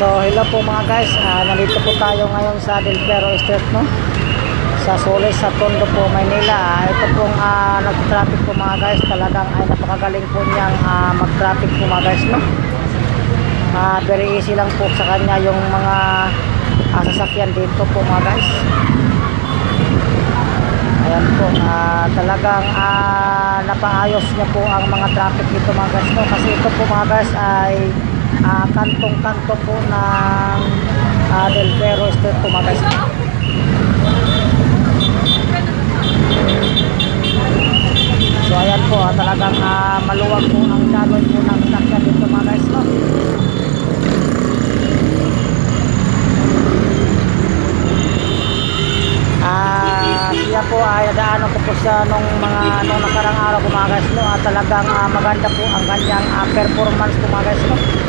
So hello po mga guys, nandito po tayo ngayon sa Del Perro Street, no? Sa Solis, sa Tondo po, Maynila. Ito pong nag-traffic po mga guys, talagang ay napakagaling po niyang mag-traffic po mga guys, no? Very easy lang po sa kanya yung mga sasakyan dito po mga guys. Ayan po, talagang napaayos niya po ang mga traffic dito mga guys, no? Kasi ito po mga guys ay kantong-kanto po ng Del Perro Street po mga guys. So ayan po, talagang maluwag po ang daloy po ng sasakyan dito mga guys, no? Siya po ay nadaanan ko po siya nung nakarang araw po mga guys, no? Talagang maganda po ang kanyang performance po mga guys, no?